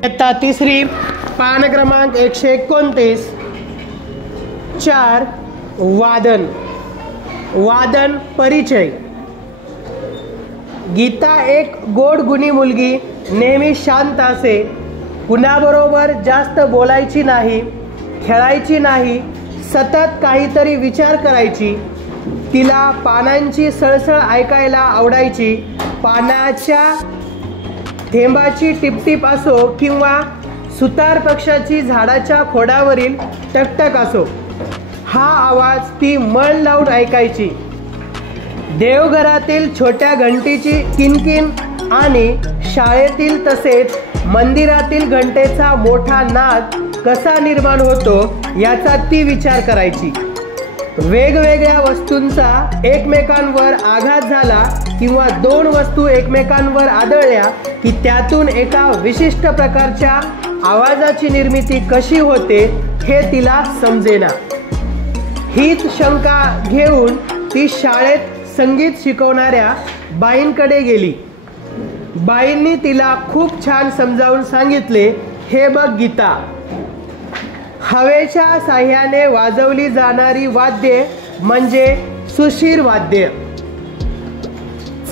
इयत्ता तिसरी पान क्रमांक 129. 4. वादन. वादन परिचय. गीता एक गोड गुणी मुलगी, नेहमी शांत असे. कुणाबरोबर जास्त बोलायची नाही, खेळायची नाही, सतत काहीतरी विचार करायची. तिला पानांची सळसळ ऐकायला आवडायची. पानाच्या थेंबाची टिपटिप असो किंवा सुतार पक्षाची झाडाच्या खोडावरील टकटक असो, हा आवाज ती मन लावून ऐकायची. देवघरातील छोट्या घंटीची किणकिण आणि शाळेतील तसेच मंदिरातील घंटेचा मोठा नाद कसा निर्माण होतो याचा ती विचार करायची. वेगवेगळ्या वस्तूंचा एकमेकांवर आघात झाला किंवा दोन वस्तू एकमेकांवर आदळल्या की त्यातून एका विशिष्ट प्रकारच्या आवाजाची निर्मिती कशी होते हे तिला समजेना. हीच शंका घेऊन ती शाळेत संगीत शिकवणाऱ्या बाईंकडे गेली. बाईंनी तिला खूप छान समजावून सांगितले, हे बघ गीता, हवेच्या साह्याने वाजवली जाणारी वाद्ये म्हणजे सुशीर वाद्य,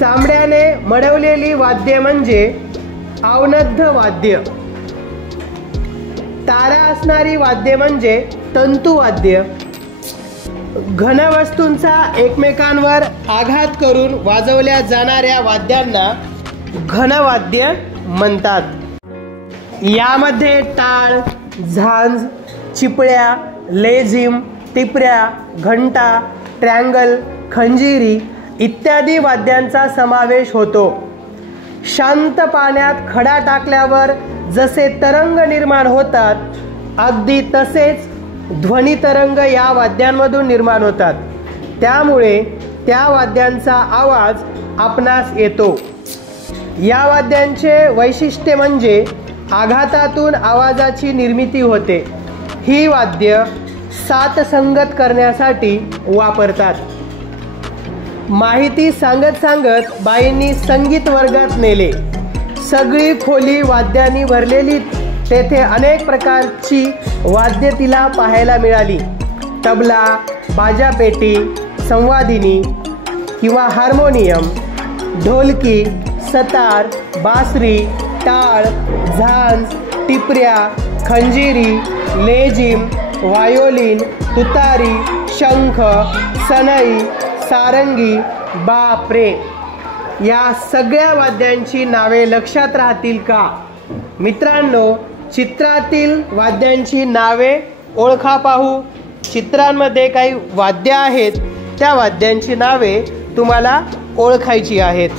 चामड्याने मडवलेली वाद्ये म्हणजे अवनद्ध वाद्य, तारा असणारी वाद्ये म्हणजे तंतुवाद्य, घनवस्तूंचा एकमेकांवर आघात करून वाजवल्या जाणाऱ्या वाद्यांना घनवाद्य म्हणतात. यामध्ये टाळ, झांज, चिपळ्या, लेझिम, टिपऱ्या, घंटा, ट्रँगल, खंजिरी इत्यादी वाद्यांचा समावेश होतो. शांत पाण्यात खडा टाकल्यावर जसे तरंग निर्माण होतात, अगदी तसेच ध्वनी तरंग या वाद्यांमधून निर्माण होतात. त्यामुळे त्या वाद्यांचा आवाज आपणास येतो. या वाद्यांचे वैशिष्ट्य म्हणजे आघातातून आवाजाची निर्मिती होते. ही वाद्य साथ संगत करण्यासाठी वापरतात. माहिती सांगत सांगत बाईंनी संगीत वर्गात नेले. सगळी खोली वाद्यांनी भरलेली. तेथे अनेक प्रकारची वाद्ये तिला पाहायला मिळाली. तबला, बाजापेटी, संवादिनी किंवा हार्मोनियम, ढोलकी, सतार, बासरी, टाळ, झांज, टिपऱ्या, खंजिरी, लेझिम, व्हायोलिन, तुतारी, शंख, सनई, सारंगी. बापरे, या सगळ्या वाद्यांची नावे लक्षात राहतील का? मित्रांनो, चित्रातील वाद्यांची नावे ओळखा पाहू. चित्रांमध्ये काही वाद्य आहेत, त्या वाद्यांची नावे तुम्हाला ओळखायची आहेत.